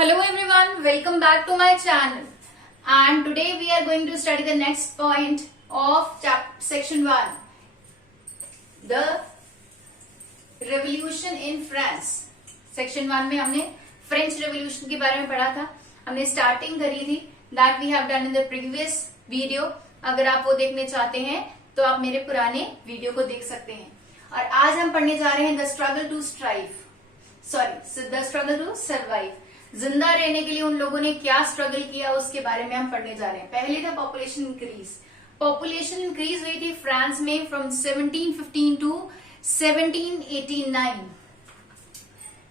Hello everyone, welcome back to my channel. And today we are going to study the next point of section 1. The revolution in France. Section 1 में हमने French revolution के बारे में पढ़ा था. हमने starting करी थी. That we have done in the previous video. अगर आप वो देखने चाहते हैं तो आप मेरे पुराने वीडियो को देख सकते हैं. और आज हम पढ़ने जा रहे हैं the struggle to survive. जिंदा रहने के लिए उन लोगों ने क्या स्ट्रगल किया उसके बारे में हम पढ़ने जा रहे हैं. पहले था पॉपुलेशन इंक्रीज. पॉपुलेशन इंक्रीज हुई थी फ्रांस में फ्रॉम 1715 टू 1789.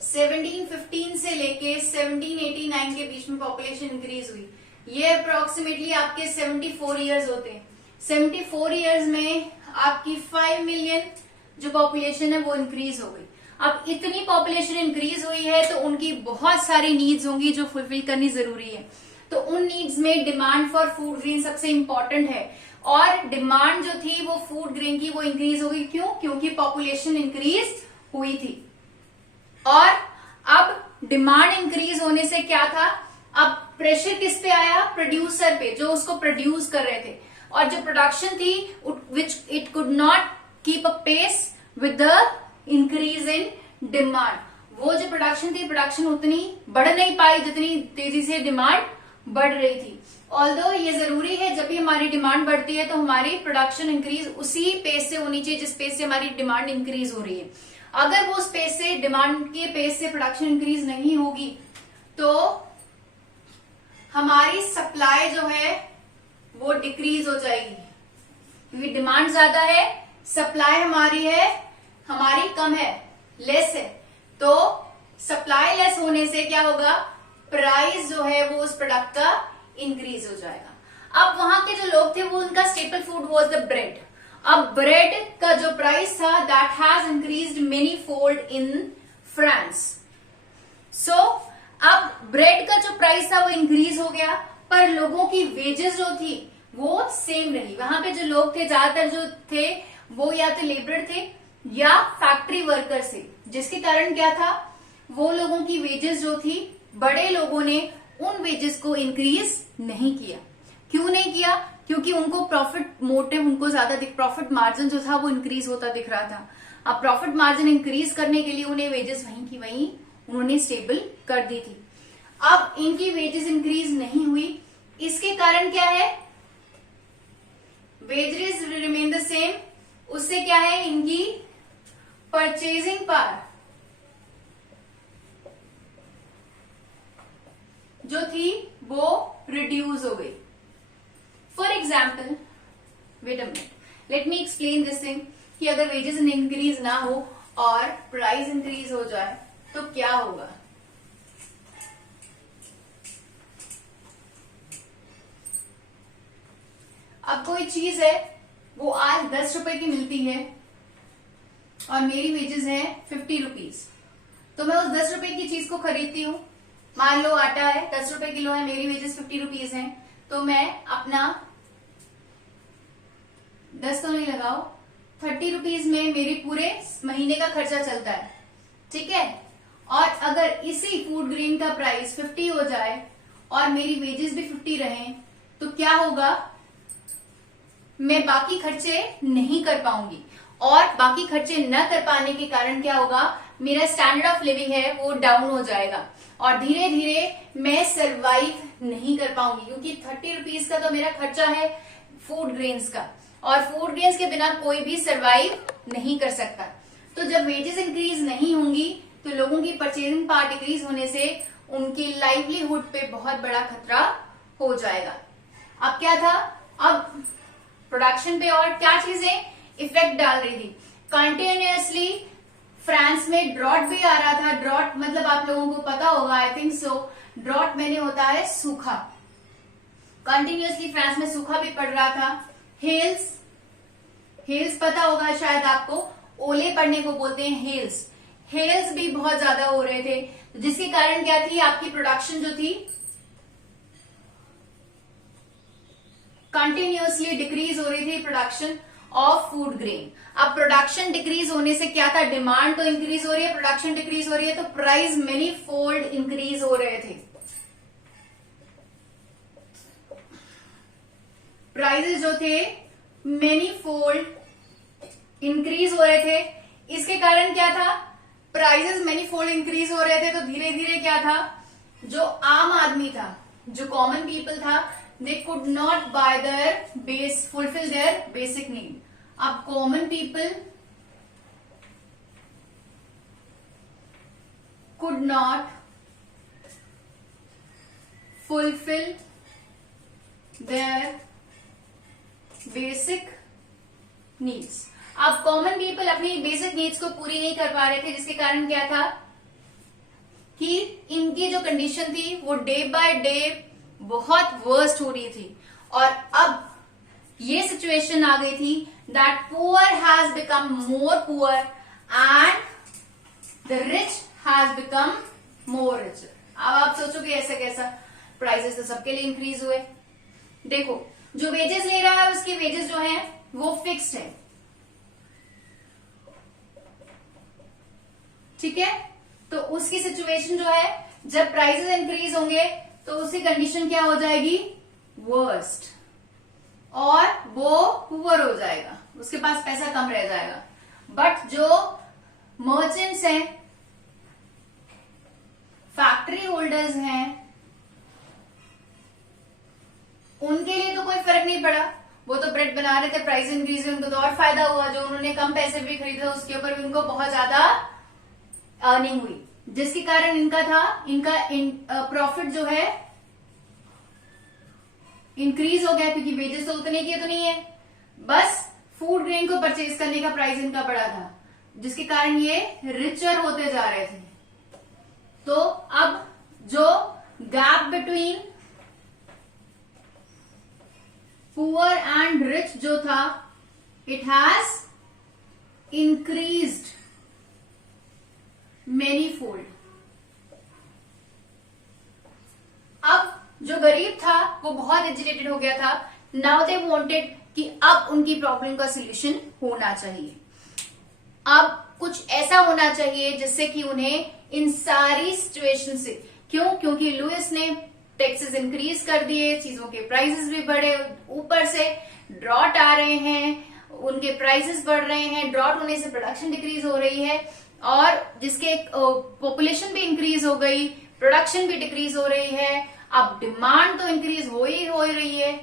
1715 से लेके 1789 के बीच में पॉपुलेशन इंक्रीज हुई. ये अप्रोक्सीमेटली आपके 74 इयर्स होते हैं. 74 इयर्स में आपकी 5 मिलियन जो पॉपुलेशन है वो इंक्रीज हो गई. अब इतनी पॉपुलेशन इंक्रीज हुई है तो उनकी बहुत सारी नीड्स होंगी जो फुलफिल करनी जरूरी है. तो उन नीड्स में डिमांड फॉर फूड ग्रेन सबसे इंपॉर्टेंट है. और डिमांड जो थी वो फूड ग्रेन की वो इंक्रीज हो गई. क्यों? क्योंकि पॉपुलेशन इंक्रीज हुई थी. और अब डिमांड इंक्रीज होने से क्या था, अब प्रेशर किस पे आया? प्रोड्यूसर पे, जो उसको प्रोड्यूस कर रहे थे. और जो प्रोडक्शन थी which it could not keep a pace with the increase in demand. वो जो प्रोडक्शन थी, प्रोडक्शन उतनी बढ़ नहीं पाई जितनी तेजी से डिमांड बढ़ रही थी. ऑल्दो ये जरूरी है जब भी हमारी डिमांड बढ़ती है तो हमारी प्रोडक्शन इंक्रीज उसी पेस से होनी चाहिए जिस पेस से हमारी डिमांड इंक्रीज हो रही है. अगर वो उस पेस से, डिमांड के पेस से प्रोडक्शन इंक्रीज नहीं होगी तो हमारी सप्लाई जो है वो डिक्रीज हो जाएगी. क्योंकि डिमांड ज्यादा है, सप्लाई हमारी कम है, लेस है. तो सप्लाई लेस होने से क्या होगा? प्राइस जो है वो उस प्रोडक्ट का इंक्रीज हो जाएगा. अब वहां के जो लोग थे वो उनका staple food was the bread. अब ब्रेड का जो प्राइस था that has increased many fold in France. So अब ब्रेड का जो प्राइस था वो इंक्रीज हो गया, पर लोगों की वेजेस जो थी वो सेम रही. वहां पे जो लोग थे ज्यादातर जो थे वो या तो लेबर थे या फैक्ट्री वर्कर से, जिसके कारण क्या था, वो लोगों की वेजेस जो थी, बड़े लोगों ने उन वेजेस को इंक्रीज नहीं किया. क्यों नहीं किया? क्योंकि उनको प्रॉफिट मोटिव, उनको ज्यादा प्रॉफिट मार्जिन जो था वो इंक्रीज होता दिख रहा था. अब प्रॉफिट मार्जिन इंक्रीज करने के लिए उन्हें वेजेस वहीं की वहीं उन्होंने स्टेबल कर दी थी. अब इनकी वेजेस इंक्रीज नहीं हुई. इसके कारण क्या है? Wages remain the same. उससे क्या है? इनकी परचेजिंग पावर जो थी वो रिड्यूस हो गई. For example, wait a minute, let me explain this thing कि अगर वेजेस इंक्रीज ना हो और प्राइस इंक्रीज हो जाए तो क्या होगा. अब कोई चीज है वो आज 10 रुपए की मिलती है और मेरी वेजेस है 50 रुपीज. तो मैं उस 10 रुपए की चीज को खरीदती हूँ. मान लो आटा है 10 रुपए किलो है, मेरी वेजेस 50 रुपीज है, तो मैं अपना 10 तो नहीं लगाओ, 30 रुपीज में मेरे पूरे महीने का खर्चा चलता है. ठीक है. और अगर इसी फूड ग्रेन का प्राइस 50 हो जाए और मेरी वेजेस भी 50 रहे तो क्या होगा? मैं बाकी खर्चे नहीं कर पाऊंगी. और बाकी खर्चे न कर पाने के कारण क्या होगा? मेरा स्टैंडर्ड ऑफ लिविंग है वो डाउन हो जाएगा और धीरे धीरे मैं सरवाइव नहीं कर पाऊंगी. क्योंकि 30 रुपीज का तो मेरा खर्चा है फूड ग्रेन्स का, और फूड ग्रेन्स के बिना कोई भी सरवाइव नहीं कर सकता. तो जब वेजेस इंक्रीज नहीं होंगी तो लोगों की परचेजिंग पावर डिक्रीज होने से उनकी लाइवलीहुड पे बहुत बड़ा खतरा हो जाएगा. अब क्या था? अब प्रोडक्शन पे और क्या चीजें इफेक्ट डाल रही थी. कंटिन्यूअसली फ्रांस में ड्रॉट भी आ रहा था. ड्रॉट मतलब आप लोगों को पता होगा, आई थिंक सो. ड्रॉट मैंने होता है सूखा. कंटिन्यूअसली फ्रांस में सूखा भी पड़ रहा था. हेल्स पता होगा शायद आपको, ओले पड़ने को बोलते हैं हेल्स. हेल्स भी बहुत ज्यादा हो रहे थे, जिसके कारण क्या थी, आपकी प्रोडक्शन जो थी कंटिन्यूअसली डिक्रीज हो रही थी, प्रोडक्शन ऑफ फूड ग्रेन. अब प्रोडक्शन डिक्रीज होने से क्या था? डिमांड तो इंक्रीज हो रही है, प्रोडक्शन डिक्रीज हो रही है, तो प्राइस मेनी फोल्ड इंक्रीज हो रहे थे. प्राइजेस जो थे मेनी फोल्ड इंक्रीज हो रहे थे। इसके कारण क्या था, प्राइजेस मेनी फोल्ड इंक्रीज हो रहे थे तो धीरे धीरे क्या था, जो आम आदमी था, जो कॉमन पीपल था, they could not buy their fulfill their basic need. अब common people could not fulfill their basic needs। अब कॉमन पीपल अपनी बेसिक नीड्स को पूरी नहीं कर पा रहे थे, जिसके कारण क्या था कि इनकी जो कंडीशन थी वो डे बाय डे बहुत वर्स्ट हो रही थी। और अब ये सिचुएशन आ गई थी that poor has become more poor and the rich has become more richer। अब आप सोचोगे ऐसा कैसा, प्राइसेस तो सबके लिए इंक्रीज हुए। देखो जो वेजेस ले रहा है उसकी वेजेस जो है वो फिक्स्ड है, ठीक है। तो उसकी सिचुएशन जो है जब प्राइसेस इंक्रीज होंगे तो उसकी कंडीशन क्या हो जाएगी, वर्स्ट, और वो पुअर हो जाएगा, उसके पास पैसा कम रह जाएगा। बट जो मर्चेंट्स हैं, फैक्ट्री होल्डर्स हैं, उनके लिए तो कोई फर्क नहीं पड़ा, वो तो ब्रेड बना रहे थे, प्राइस इंक्रीज हुई, उनको तो और फायदा हुआ। जो उन्होंने कम पैसे भी खरीदे उसके ऊपर भी उनको बहुत ज्यादा अर्निंग हुई, जिसके कारण इनका प्रॉफिट जो है इंक्रीज हो गया, क्योंकि वेजेस तो उतने की तो नहीं है, बस फूड ग्रेन को परचेज करने का प्राइस इनका बढ़ा था, जिसके कारण ये रिचर होते जा रहे थे। तो अब जो gap between poor and rich जो था, it has increased many fold. अब जो गरीब था वो बहुत एजिटेटेड हो गया था। नाउ दे वांटेड कि अब उनकी प्रॉब्लम का सोल्यूशन होना चाहिए, अब कुछ ऐसा होना चाहिए जिससे कि उन्हें इन सारी सिचुएशन से, क्योंकि लुइस ने टैक्सेस इंक्रीज कर दिए, चीजों के प्राइसेस भी बढ़े, ऊपर से ड्रॉट आ रहे हैं, उनके प्राइसेस बढ़ रहे हैं, ड्रॉट होने से प्रोडक्शन डिक्रीज हो रही है, और जिसके पॉपुलेशन भी इंक्रीज हो गई, प्रोडक्शन भी डिक्रीज हो रही है। अब डिमांड तो इंक्रीज हो ही रही है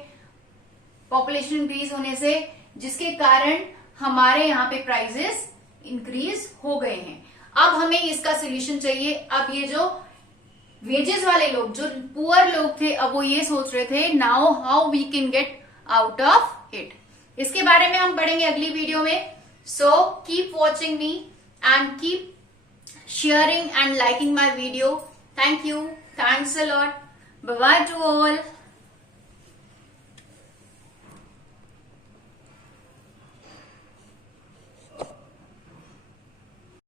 पॉपुलेशन इंक्रीज होने से, जिसके कारण हमारे यहाँ पे प्राइसेस इंक्रीज हो गए हैं। अब हमें इसका सोल्यूशन चाहिए। अब ये जो वेजेस वाले लोग, जो पुअर लोग थे, अब वो ये सोच रहे थे now how we can get out of it. इसके बारे में हम पढ़ेंगे अगली वीडियो में। So keep watching me and keep sharing and liking my video. Thank you. Thanks a lot. Bye bye to all.